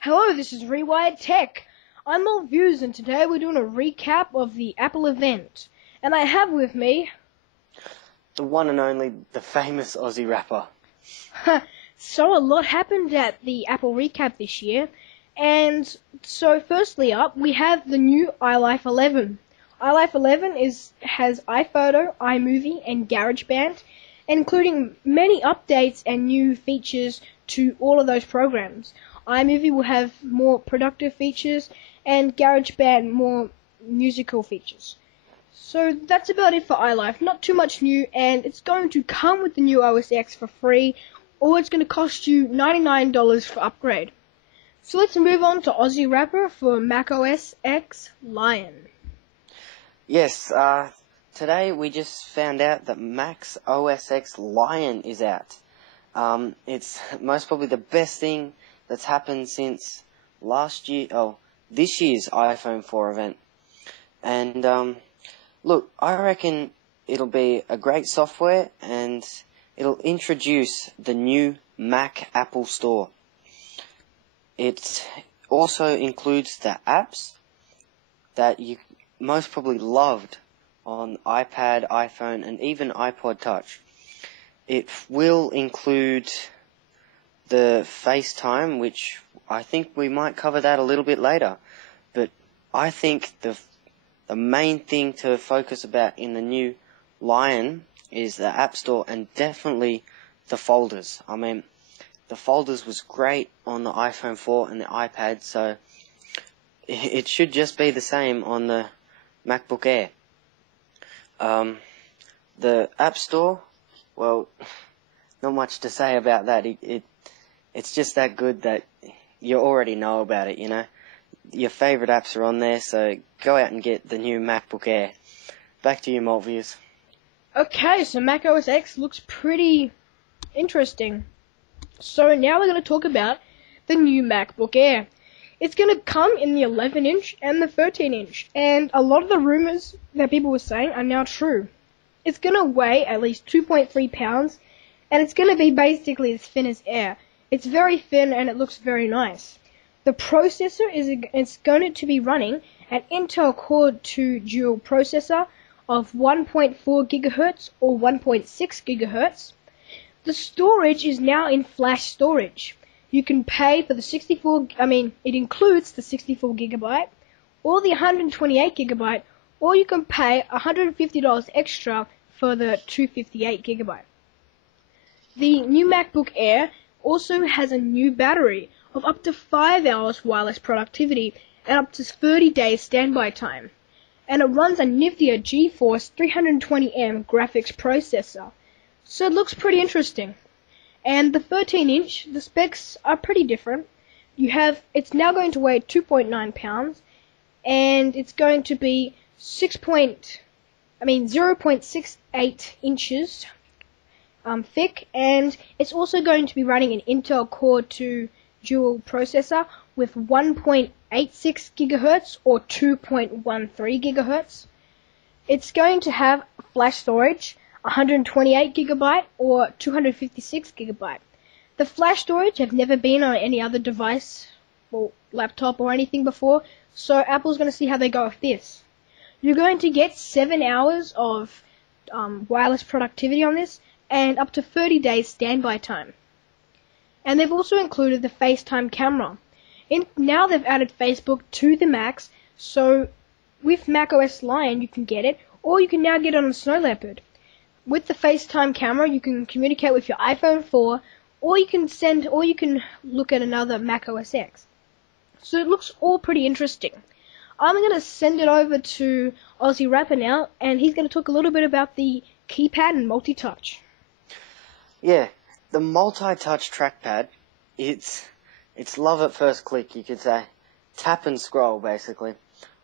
Hello, this is RewiredTech. I'm All Views, and today we're doing a recap of the Apple event. And I have with me... the one and only, the famous Aussie rapper. So a lot happened at the Apple recap this year. And so firstly up, we have the new iLife 11. iLife 11 has iPhoto, iMovie, and GarageBand, including many updates and new features to all of those programs. iMovie will have more productive features, and GarageBand more musical features. So that's about it for iLife. Not too much new, and it's going to come with the new OSX for free, or it's going to cost you $99 for upgrade. So let's move on to Aussie rapper for Mac OSX Lion. Yes, today we just found out that Mac OSX Lion is out. It's most probably the best thing that's happened since this year's iPhone 4 event. And look, I reckon it'll be a great software, and it'll introduce the new Mac Apple Store. It also includes the apps that you most probably loved on iPad, iPhone, and even iPod Touch. It will include the FaceTime, which I think we might cover that a little bit later. But I think the main thing to focus about in the new Lion is the App Store, and definitely the folders. I mean, the folders was great on the iPhone 4 and the iPad, so it should just be the same on the MacBook Air. The App Store, well, not much to say about that. It's just that good that you already know about it, you know. Your favorite apps are on there, so go out and get the new MacBook Air. Back to you, Maltviewers. Okay, so Mac OS X looks pretty interesting. So now we're going to talk about the new MacBook Air. It's going to come in the 11-inch and the 13-inch, and a lot of the rumors that people were saying are now true. It's going to weigh at least 2.3 pounds, and it's going to be basically as thin as air. It's very thin, and it looks very nice. The processor is going to be running an Intel Core 2 dual processor of 1.4 GHz or 1.6 GHz. The storage is now in flash storage. You can pay for it includes the 64 GB or the 128 GB, or you can pay $150 extra for the 258 GB. The new MacBook Air also has a new battery of up to 5 hours wireless productivity and up to 30 days standby time. And it runs a niftier GeForce 320M graphics processor. So it looks pretty interesting. And the 13-inch, the specs are pretty different. It's now going to weigh 2.9 pounds, and it's going to be 0.68 inches thick, and it's also going to be running an Intel Core 2 dual processor with 1.86 GHz or 2.13 GHz. It's going to have flash storage, 128 GB or 256 GB. The flash storage have never been on any other device or laptop or anything before, so Apple's going to see how they go with this. You're going to get 7 hours of wireless productivity on this, and up to 30 days standby time. And they've also included the FaceTime camera. Now they've added Facebook to the Macs, so with macOS Lion you can get it, or you can now get it on Snow Leopard. With the FaceTime camera you can communicate with your iPhone 4, or you can look at another Mac OS X. So it looks all pretty interesting. I'm going to send it over to Aussie Rapper now, and he's going to talk a little bit about the keypad and multi-touch. Yeah, the multi-touch trackpad, it's love at first click, you could say. Tap and scroll, basically.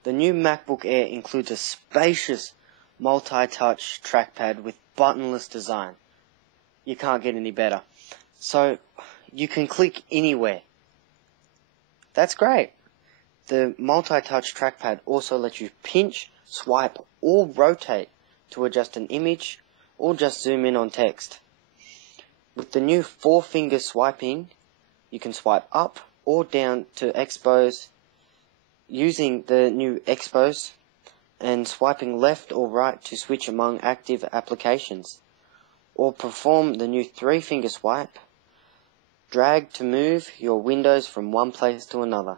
The new MacBook Air includes a spacious multi-touch trackpad with buttonless design. You can't get any better. So, you can click anywhere. That's great. The multi-touch trackpad also lets you pinch, swipe, or rotate to adjust an image or just zoom in on text. With the new 4-finger swiping, you can swipe up or down to expose using the new expose, and swiping left or right to switch among active applications, or perform the new 3-finger swipe, drag to move your windows from one place to another.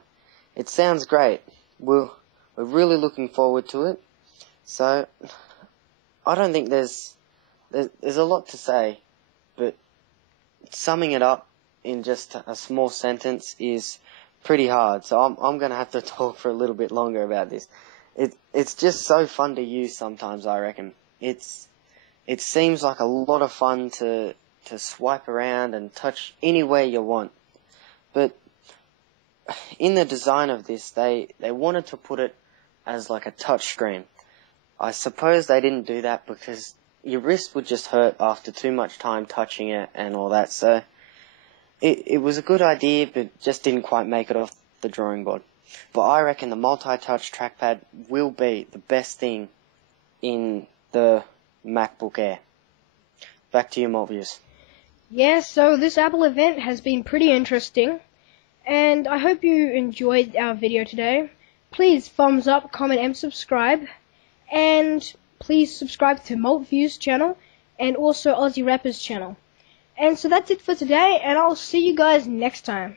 It sounds great. We're really looking forward to it. So I don't think there's a lot to say, but summing it up in just a small sentence is pretty hard. So I'm going to have to talk for a little bit longer about this. It's just so fun to use sometimes, I reckon. It seems like a lot of fun to swipe around and touch anywhere you want. But in the design of this, they wanted to put it as like a touch screen. I suppose they didn't do that because your wrist would just hurt after too much time touching it and all that. So it was a good idea, but just didn't quite make it off the drawing board. But I reckon the multi-touch trackpad will be the best thing in the MacBook Air. Back to you, Morbius. Yeah, so this Apple event has been pretty interesting, and I hope you enjoyed our video today. Please thumbs up, comment, and subscribe, and please subscribe to Maltview's channel and also Aussie Rappers channel. And so that's it for today, and I'll see you guys next time.